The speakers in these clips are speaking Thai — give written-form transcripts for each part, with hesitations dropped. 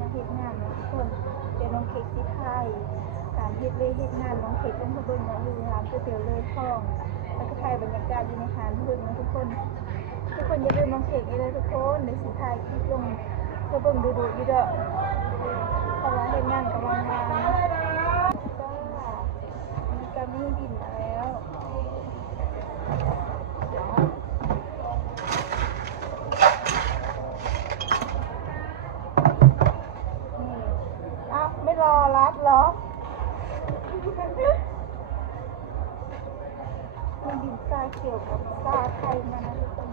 มาเฮ็ดงานนะทุกคนเดี๋ยวน้องเค้กสิไทยการเฮ็ดเลยเฮ็ดงานน้องเค้กต้องมาเบิ่งนะอยู่ร้านก๋วยเตี๋ยวเลยท่องแล้วก็ถ่ายบรรยากาศอยู่ในร้านเบิ่งนะทุกคนอย่าลืมน้องเค้กนี่เลยทุกคนเดี๋ยวสิถ่ายคลิปลงเพื่อเบิ่งดูอยู่เด้อเพราะว่าเฮ็ดงานกำลังมาจ้ามีกามีบินมาแล้วไม่รอรับหรอมันดินทรายเกี่ยวกับซาไทยมานะทุกคน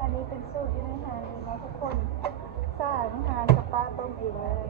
อันนี้เป็นสูตรที่อาหารเลยนะทุกคนซาอาหารสปาต้มเองเลย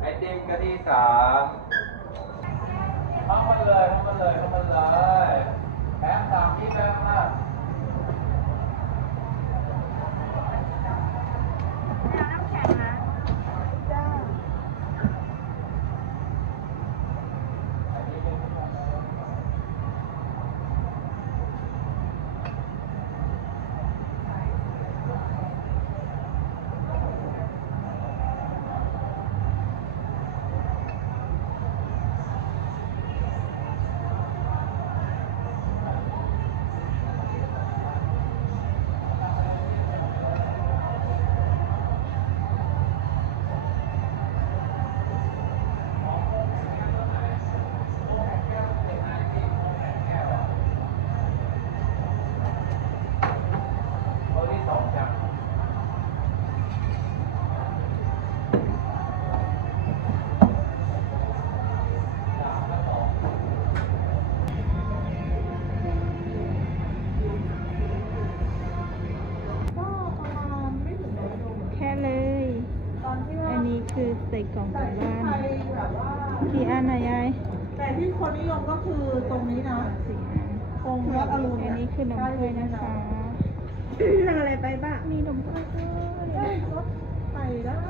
ไอติมกะทิสามเข้ามาเลยแถมสามที่แล้วนะน้ำแข็งนะจ้าคือใส่กล่องกลับบ้านกี่อันนะยายแต่ที่คนนิยมก็คือตรงนี้นะตรงวัดอรุณอันนี้คือนมถ้วยนะคะทำอะไรไปบ้างมีนมถ้วยได้รถไปได้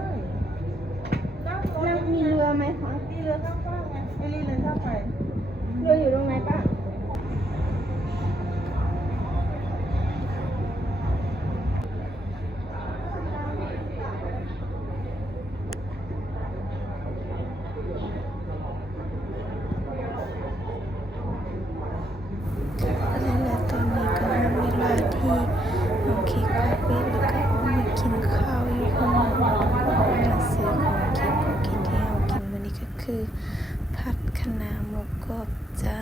นั่งมีเรือไหมคะมีเรือข้างๆไงไม่รีเลยถ้าไปเรืออยู่ตรงไหนป้าโอเคคาเฟ่แล้วก็มากินข้าวอยู่ข้างนอกมาซื้อของกินที่เรากินวันนี้ก็คือผัดคะน้าหมูกรอบจ้า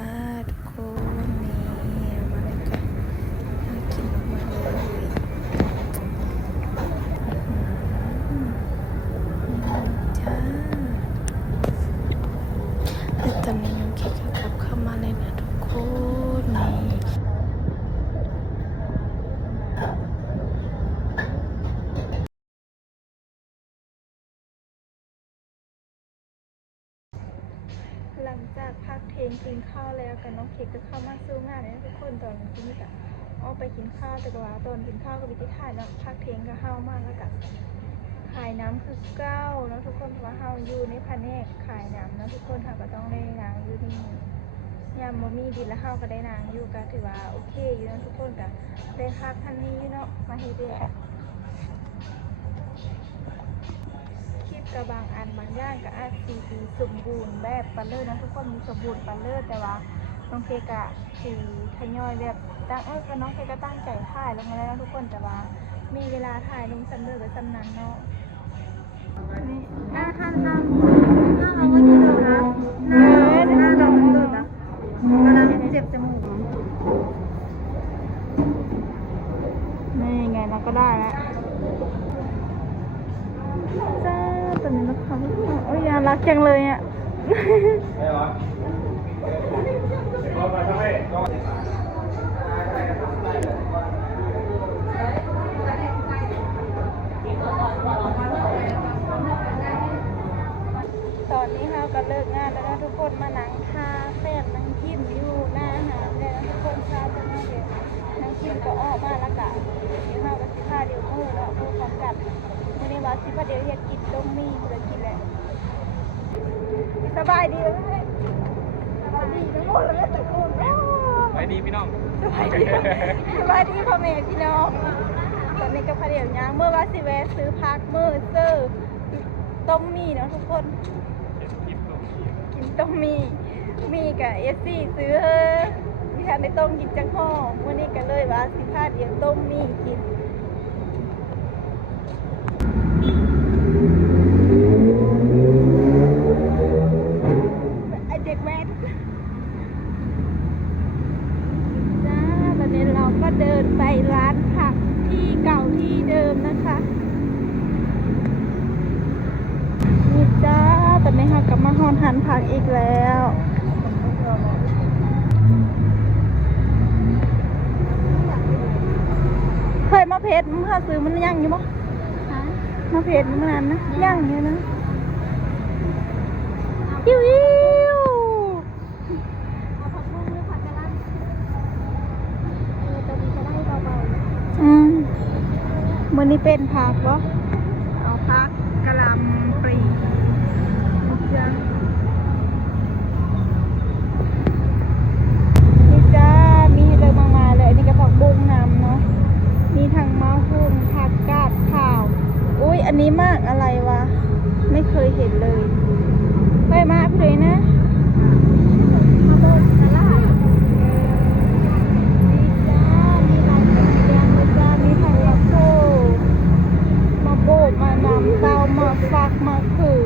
ทุกคนนี่มาแล้วก็น่ากินมากเลยจ้าแต่ตอนนี้น้องเค้กก็กลับเข้ามาเลยนะทุกคนนี่หลังจากพักเทนกินข้าวแล้วกับน้องเค้กก็เข้ามาสู้งานนะทุกคนตอนนี้ก็อ ออกไปกินข้าวแต่ว่าตอนกินข้าวก็มีที่ถ่ายเนาะพักเทงก็เฮามากแล้วก็ขายน้ำคือเก้าเนาะทุกคนเพราะว่าเฮาอยู่ในแผนกขายน้ำเนาะทุกคนค่ะก็ต้องได้นางอยู่นี่ยามบ่มีดินแล้วเฮาก็ได้นางอยู่ก็ถือว่าโอเคอยู่เนาะทุกคนก็ได้พักท่านนี้เนาะมาเฮ็ดเด้อคลิปกับบางอันบางอย่างก็อาจสิสมบูรณ์แบบปานเลิศนะทุกคนมีสมบูรณ์ปานเลิศแต่ว่าน้องเคกะสีทยอยแบบตั้งก็น้องเคก็ตั้งใจถ่ายลงมาแล้วนะทุกคนแต่ว่ามีเวลาถ่ายลงซ้ำเดิมกับซ้ำนั้นเนาะนี่หน้าท่านเราเมื่อกี้ดูนะหน้าเรามันเกิดนะตอนนั้นเจ็บจมูกนี่ไงเราก็ได้แล้วจ้าตอนนี้นะคะโอ้ยน่ารักจังเลยอ่ะ ไม่หรอรอมาทำไมตอนนี้เราก็เลิกงานแล้วนะทุกคนมานั่งทาแป้งนั่งทิมอยู่หน้าอาหารเลยนะทุกคนทาไปมากเลยนั่งทิมก็ออกมาแล้วก็ที่ห้ากับ15เดี๋ยวมือเนาะมือของกันวันนี้ว่า15เดี๋ยวอยากกินต้มมี่เพื่อกินแหละสบายดีเลยสบายดีทั้งหมดเลยตะกูล ไปดีพี่น้อง สบายดีสบายดีพ่อแม่พี่น้องตอนนี้ก็พาเดี๋ยวย่างเมื่อว่าสิแวะซื้อพักมือเซอร์ต้มมี่เนาะทุกคนกินต้มมีกับเอสซี่ซื้อพี่ทันได้ต้มกินจังห่อวันนี้ก็เลยว่าสิพาเดี๋ยวต้มมีกินไอเด็กแว้นจ้าตอนนี้เราก็เดินไปร้านผักที่เก่าที่เดิมนะคะนี่จ้าตอนนี้ค่ะกลับมาหอนหันผักอีกแล้วเคยมาเพชรมึงหาซื้อมันย่างอยู่ปะมาเพชรมันนานนะย่างอยู่นะยิ้วมันนี่เป็นผักวะเอาผักกะหล่ำปลีจ้านี่จ้ามีเลยมาเลยนี่ก็ผักบุ้งน้ำเนาะมีทางมะฮุ่มผักกาดขาวอุ้ยอันนี้มากอะไรวะไม่เคยเห็นเลยไปมาเลยนะมานำเต้ามาฟักมาคือ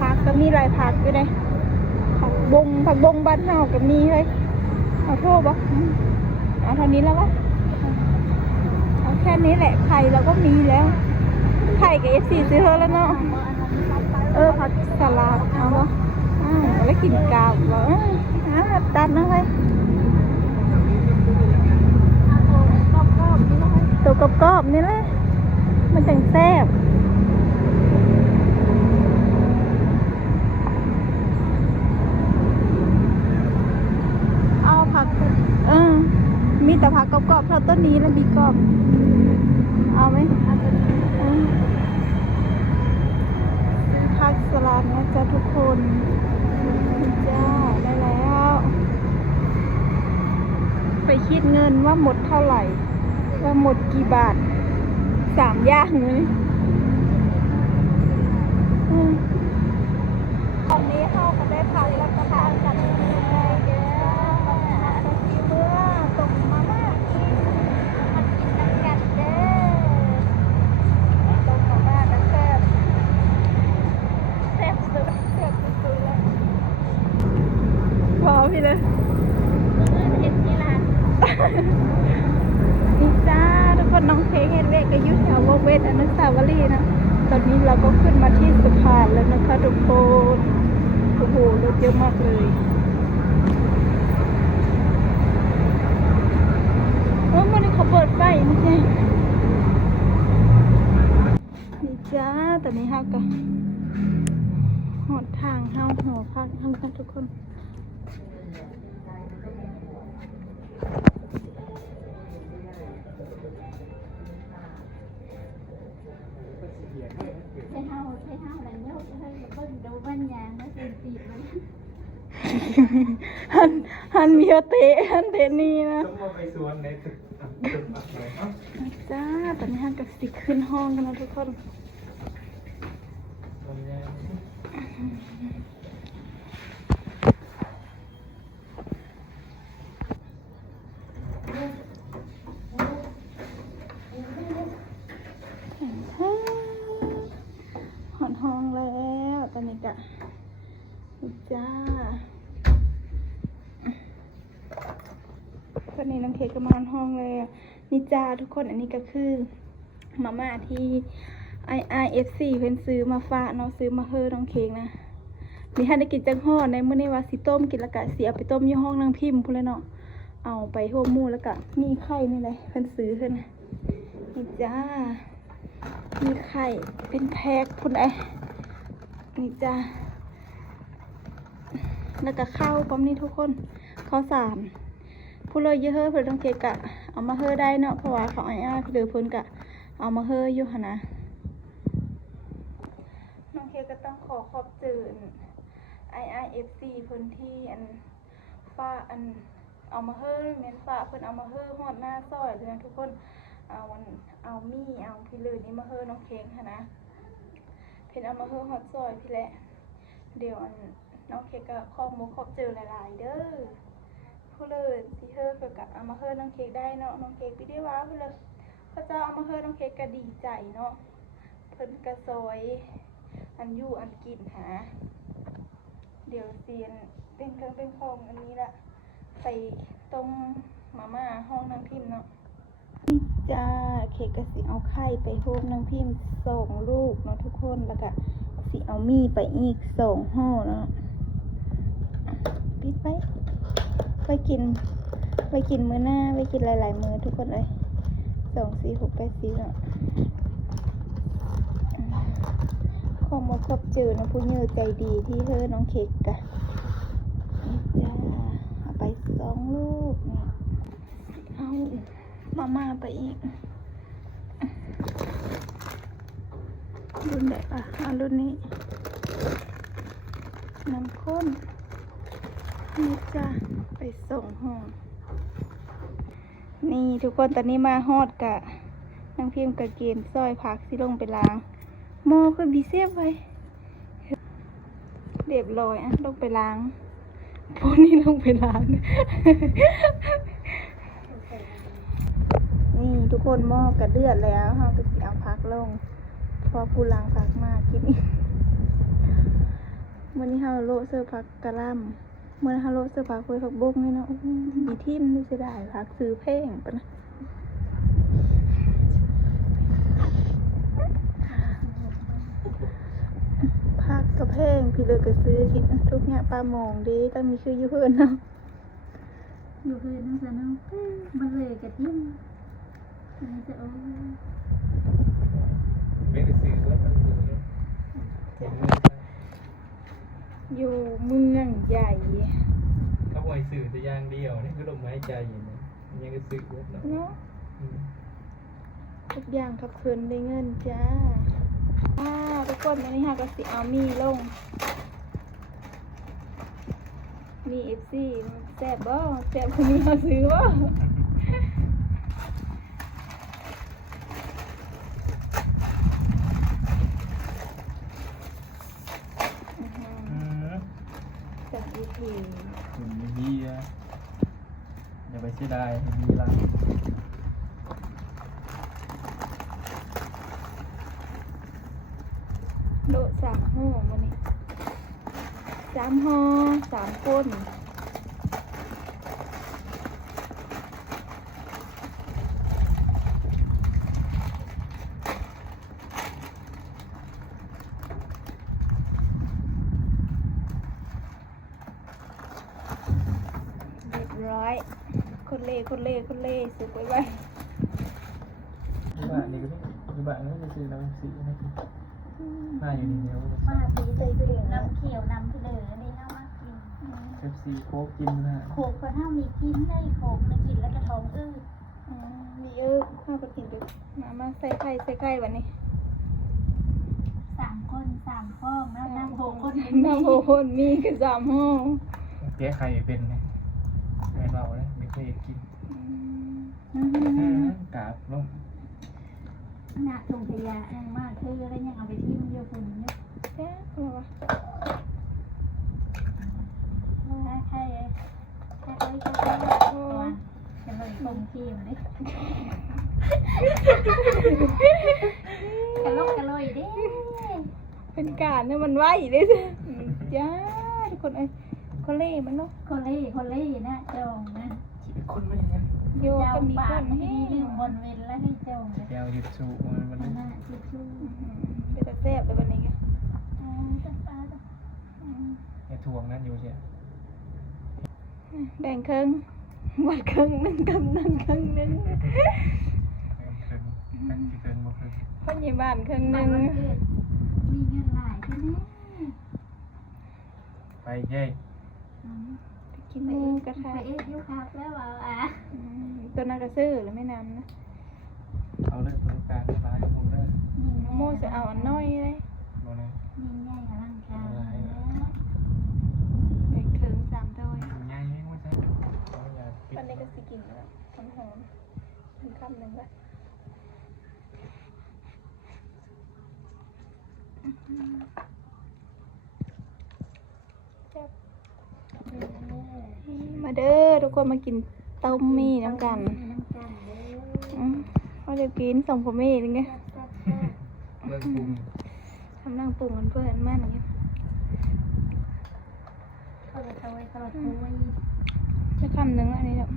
ผักก็มีหลายผักอยู่เลยผักบงบ้านเฮาก็มีเลยเอาโทษบ่เอาเท่านี้แล้ววะเอาแค่นี้แหละไข่เราก็มีแล้วไข่กับF4ซื้อเธอแล้วเนาะผักสลัดเอาวะแล้วกินกาบวะตัดนะเฮ้ยตัวกรอบนี่แหละมันจังแซ่บเอาผักมีแต่ผักกรอบๆเท่าต้นนี้แล้วมีกรอบเอาไหมผักสลัดนะจ๊ะทุกคนจ้าได้แล้วไปคิดเงินว่าหมดเท่าไหร่ว่าหมดกี่บาท3 อย่างเลยตอนนี้เข้ากันได้พักแล้วก็พากันเลยเด้อที่เมื่อตกมาม่ากินมันกินกันเด้อตกมาม่ากันแซ่บสุดเลยพอพี่เลยเห็นที่ร้านนี่จ้าทุกคนน้องเพลงเห็นเลขก็อยู่แถววงเวทอนุสาวรีย์นะตอนนี้เราก็ขึ้นมาที่สะพานแล้วนะคะทุกคนโอ้โหรถเยอะมากเลยมันเขาเปิดไฟนี่ไงนี่จ้าตอนนี้เฮาก็หอดทางเฮาหัวพักทั้งทุกคน หันเมียเตะหันเตะนี่นะ ต้องมาไปสวนในตึกเลยเนาะ จ้าตอนนี้หันกับสิขึ้นห้องกันนะทุกคน มันยัง หอนห้องแล้วตอนนี้กะจ้าตอนนี้น้องเค้กก็มาหอนห้องเลยนี่จ้าทุกคนอันนี้ก็คือมาม่าที่ IIFC เพิ่นซื้อมาฝากเนาะซื้อมาเฮอน้องเค้กนะมีท่านได้กินจังห่อในมื้อนี้ว่าสิต้มกินแล้วก็สิเอาไปต้มอยู่ห้องนางพิมพ์พุ่นเลยเนาะเอาไปโฮมหมู่แล้วก็มีไข่นี่เลยเพิ่นซื้อเพิ่นนะนี่จ้ามีไข่เป็นแพ็คพุ่นไอ้นี่จ้าแล้วก็ข้าวพร้อมนี่ทุกคนข้าวสารผู้เลยเยอะเฮ้อเพิ่นต้องเกะกะเอามาเฮ้อได้เนาะเพราะว่าเขาอ้ายๆเพิ่นเดือเพิ่นกะเอามาเฮ้ออยู่หั่นนะน้องเคก็ต้องขอขอบเจอIIFC เพิ่นที่อันฟ้าอันเอามาเฮ้อแม่นฟ้าเพิ่นเอามาเฮ้อฮอดหน้าซอยเลยนะทุกคนเอามี่เอาพี่เลยนี่มาเฮ้อน้องเค้กหั่นนะเพิ่นเอามาเฮ้อฮอดซอยพี่แหละเดี๋ยวอันน้องเค้กก็ขอบมุกขอบเจอหลายๆเด้อผู้เลยสิเฮ้อเพิ่นก็เอามาเฮ้อน้องเค้กได้เนาะน้องเค้กพี่ได้ว่าเพิ่นเลยพระเจ้าเอามาเฮ้อน้องเค้กก็ดีใจเนาะเพิ่นก็ซอยอันอยู่อันกินหาเดี๋ยวเซียนเป็นเครื่องเป็นของอันนี้ละใส่ต้มมาม่าห้องนางพิมพ์เนาะจ้าเค้กก็สิเอาไข่ไปโฮมนางพิมพ์2 ลูกเนาะทุกคนแล้วก็สิเอามี่ไปอีก2 ห่อเนาะปิดไปกินมื้อหน้าไปกินหลายๆมื้อทุกคนเลย2 4 6 8 4เนาะขอมาพบเจอนะผู้เยอะใจดีที่เธอน้องเค้กกะนี่จ้าเอาไป2 ลูกนี่เอามาม่าไปอีกรุ่นไหนปะเอารุ่นนี้น้ำข้นนี่จ้าไปส่งห้องนี่ทุกคนตอนนี้มาฮอดกะนั่งพิมพ์กับเกมซอยผักสิลงไปล้างหม้อคือบีเซฟไว้เรียบร้อยอ่ะลงไปล้างพวกนี้ลงไปล้าง นี่ทุกคนหม้อกระเดือดแล้วเราก็สิเอาผักลงพอผู้ล้างผักมากกินอีกวันนี้เราโลเซอร์ผักกะหล่ำเมื่อเราโลเซอร์ผักคุยผักบุ้งนี่เนาะมีทิมนี่จะได้ผักซื้อแพงปะนะผักกระเพงพี่เลยก็ซื้อกินทุกอย่างปลาหมองดีต้องมีชื่ออยู่เพื่อนเนาะ อยู่คืนนั่นซะเนาะมันเลยกะทิมอันนี้จะโอ้ ไม่ได้ซื้อรถมันซื้อเห็นเลย อยู่เมืองใหญ่ เขาไว้สื่อแต่อย่างเดียวนี่คือลมหายใจอยู่นะยังก็สื่อรถเนาะ เนาะทุกอย่างขับเคลื่อนด้วยเงินจ้าทุกคนวันนี้ค่ะก็สิเอามีลงมีFC แซ่บบ่แซ่บคนนี้มาซื้อบ่จากอีพี คุณมีอย่าไปเสียดายมีละ โล3 ห่อมานี่3 ห่อ3 คนเรียบร้อยคนเล่สุกไว้ไว้ ที่บ้านนี่ก็ได้ที่บ้านนี่ก็ซื้อน้ำสีให้กินหน้าอยู่นี่เดียว ป้าซื้อใจเกลือน้ำเขียวน้ำเกลืออันนี้น่ามากิน เอฟซีโค้กกินนะ โขกก็ถ้ามีกินได้โขกจะกินแล้วจะท้องอืด มีเยอะข้าวกระถิ่นไปมาใส่ไข่วันนี้ 3 คน 3 ฟองแล้วน้ำ6 คน น้ำโหนมีคือ3 ห่อ แก้ไข่เป็นไงแม่เราเลยไม่เคยกินกราบลง หน้าถุงขยะยังมากคือแล้วยังเอาไปทิ้งเดียวฝุ่นเนี่ย เอ๊ะอะไรวะ ใครตัวจะเลยตรงทีมเลยกระลกกระลอยเด้ เป็นการเนี่ยมันไหวเลยจ้าทุกคนเอ้ยคนเล่มันเนาะ คนเล่นะจงนะ ชีวิตคนมันอย่างนั้น โย เจ้า ก็มี ปา ค ก น ไม่ ให้ ดีเรื่องบนเวรแล้วให้จงเลย แก้วยึดชูมัน หน้าชิชู เป็นแต่แซ่บเลยวันนี้ จับปลาจับ ไอ้ทวงนั่นอยู่เชีย แบ่งครึ่งวัดครึ่งหนึ่งครึ่งหนึ่งครึ่งหนึ่ง คืนกันกี่คืนบ่คืน พ่อใหญ่บ้านครึ่งห มั นึ่ น ง เกิดมีเงินหลายใช่ไหม ไปเย้ กินหมูกระทะ ไปเอ็ดยูครับแล้วอ่ะ ตัวนั้นก็ซื้อหรือไม่นานนะ เอาเลยบริการร้ายผมเลย โม่จะเอาอันน้อยเลย บ่เลย ยิ่งใหญ่อลังการ แบ่งครึ่ง3ถ้วย ง่ายไม่ใช่เอาอย่าปิด วันนี้ก็สิกินแล้วหอมๆเป็นคำหนึ่งละมาเด้อทุกคนมากินต้มมี่น้ำกันว่าจะกินส่งผมมี่นึงไง เรื่องปรุง ทำนั่งปรุงกันเพื่อนมั่นอย่างเงี้ย ตลอดคุย จะคำหนึ่งอันนี้เนาะ